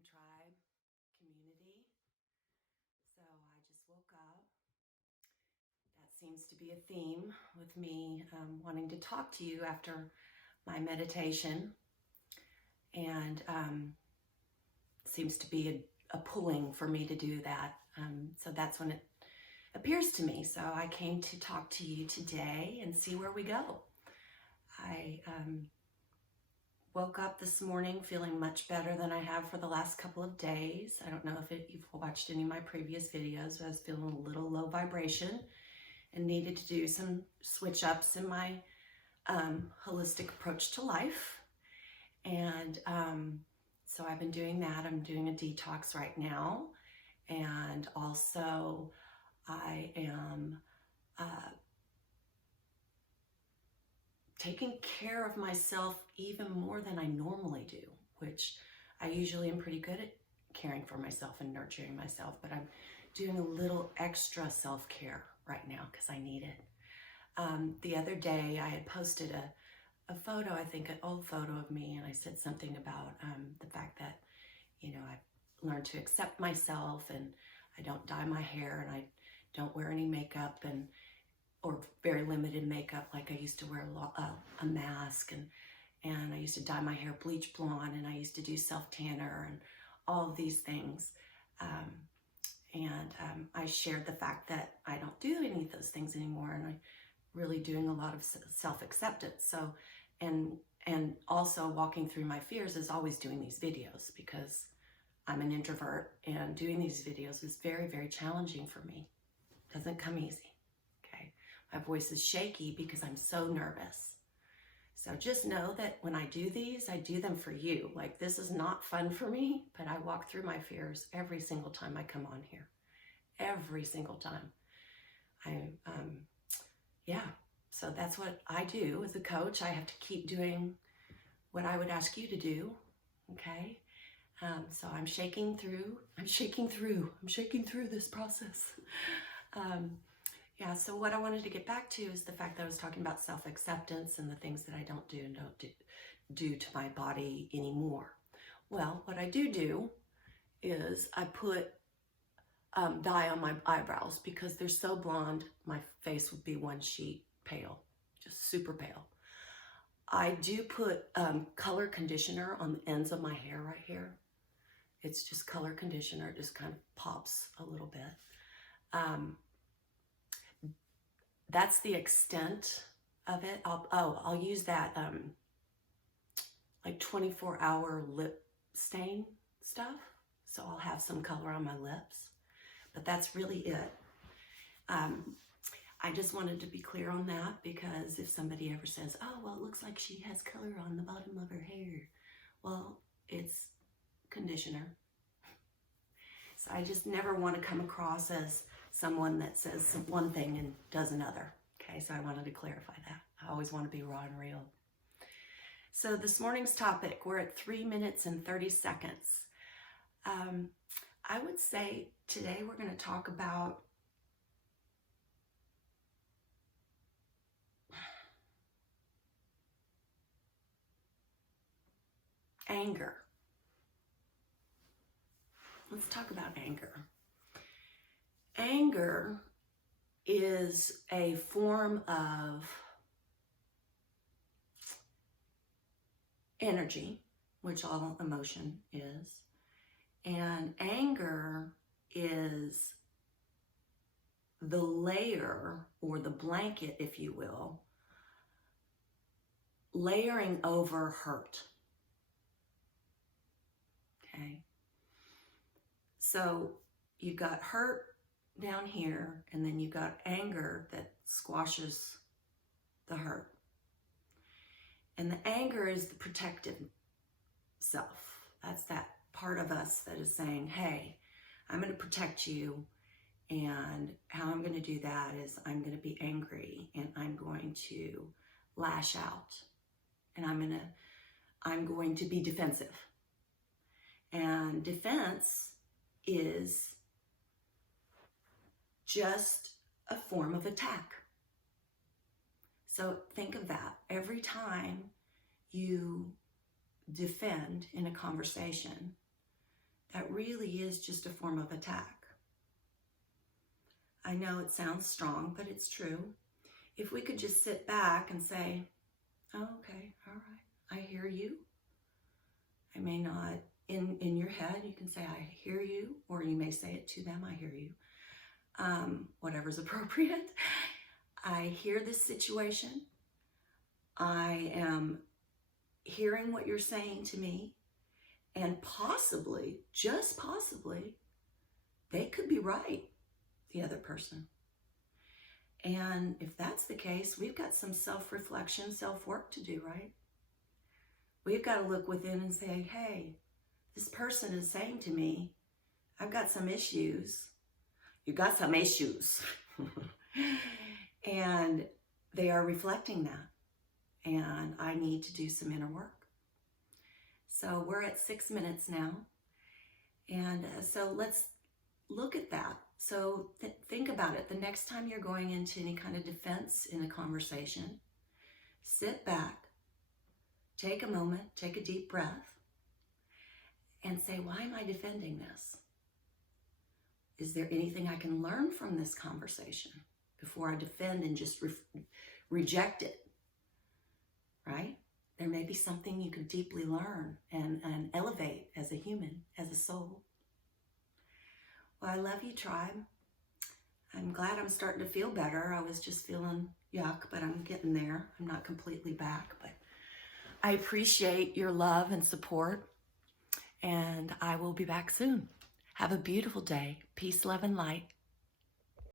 morning, tribe, community. So I just woke up. That seems to be a theme with me wanting to talk to you after my meditation. And seems to be a pulling for me to do that. So that's when it appears to me. So I came to talk to you today and see where we go. I woke up this morning feeling much better than I have for the last couple of days. I don't know if you've watched any of my previous videos, but I was feeling a little low vibration and needed to do some switch ups in my holistic approach to life. And so I've been doing that. I'm doing a detox right now. And also I am taking care of myself even more than I normally do, which I usually am pretty good at caring for myself and nurturing myself, but I'm doing a little extra self-care right now because I need it. The other day I had posted a photo, I think an old photo of me, and I said something about the fact that, you know, I've learned to accept myself and I don't dye my hair and I don't wear any makeup or very limited makeup. Like I used to wear a mask and I used to dye my hair bleach blonde and I used to do self-tanner and all of these things. I shared the fact that I don't do any of those things anymore and I'm really doing a lot of self-acceptance. So, and also walking through my fears is always doing these videos because I'm an introvert and doing these videos is very, very challenging for me. Doesn't come easy. My voice is shaky because I'm so nervous. So just know that when I do these, I do them for you. Like, this is not fun for me, but I walk through my fears every single time I come on here. Every single time. So that's what I do as a coach. I have to keep doing what I would ask you to do, okay? So I'm shaking through this process. Yeah, so what I wanted to get back to is the fact that I was talking about self-acceptance and the things that I don't do and don't do to my body anymore. Well, what I do is I put dye on my eyebrows because they're so blonde, my face would be one sheet pale, just super pale. I do put color conditioner on the ends of my hair right here. It's just color conditioner, it just kind of pops a little bit. That's the extent of it. I'll use that like 24-hour lip stain stuff. So I'll have some color on my lips, but that's really it. I just wanted to be clear on that because if somebody ever says, oh, well, it looks like she has color on the bottom of her hair. Well, it's conditioner. So I just never want to come across as someone that says one thing and does another. Okay, so I wanted to clarify that. I always want to be raw and real. So this morning's topic, we're at 3 minutes and 30 seconds. I would say today we're going to talk about anger. Let's talk about anger. Anger is a form of energy, which all emotion is. And anger is the layer or the blanket, if you will, layering over hurt. Okay. So you got hurt down here, and then you got anger that squashes the hurt. And the anger is the protective self. That's that part of us that is saying, hey, I'm going to protect you. And how I'm going to do that is I'm going to be angry and I'm going to lash out and I'm going to be defensive. And defense is just a form of attack. So think of that. Every time you defend in a conversation, that really is just a form of attack. I know it sounds strong, but it's true. If we could just sit back and say, oh, okay, all right, I hear you. I may not, in your head, you can say, I hear you, or you may say it to them, I hear you. Whatever's appropriate. I hear this situation. I am hearing what you're saying to me, and possibly, just possibly, they could be right, the other person. And if that's the case, we've got some self-reflection, self-work to do, right? We've got to look within and say, hey, this person is saying to me, I've got some issues. You got some issues. And they are reflecting that. And I need to do some inner work. So we're at 6 minutes now. And so let's look at that. So think about it. The next time you're going into any kind of defense in a conversation, sit back, take a moment, take a deep breath, and say, why am I defending this? Is there anything I can learn from this conversation before I defend and just reject it, right? There may be something you can deeply learn and elevate as a human, as a soul. Well, I love you, tribe. I'm glad I'm starting to feel better. I was just feeling yuck, but I'm getting there. I'm not completely back, but I appreciate your love and support, and I will be back soon. Have a beautiful day. Peace, love, and light.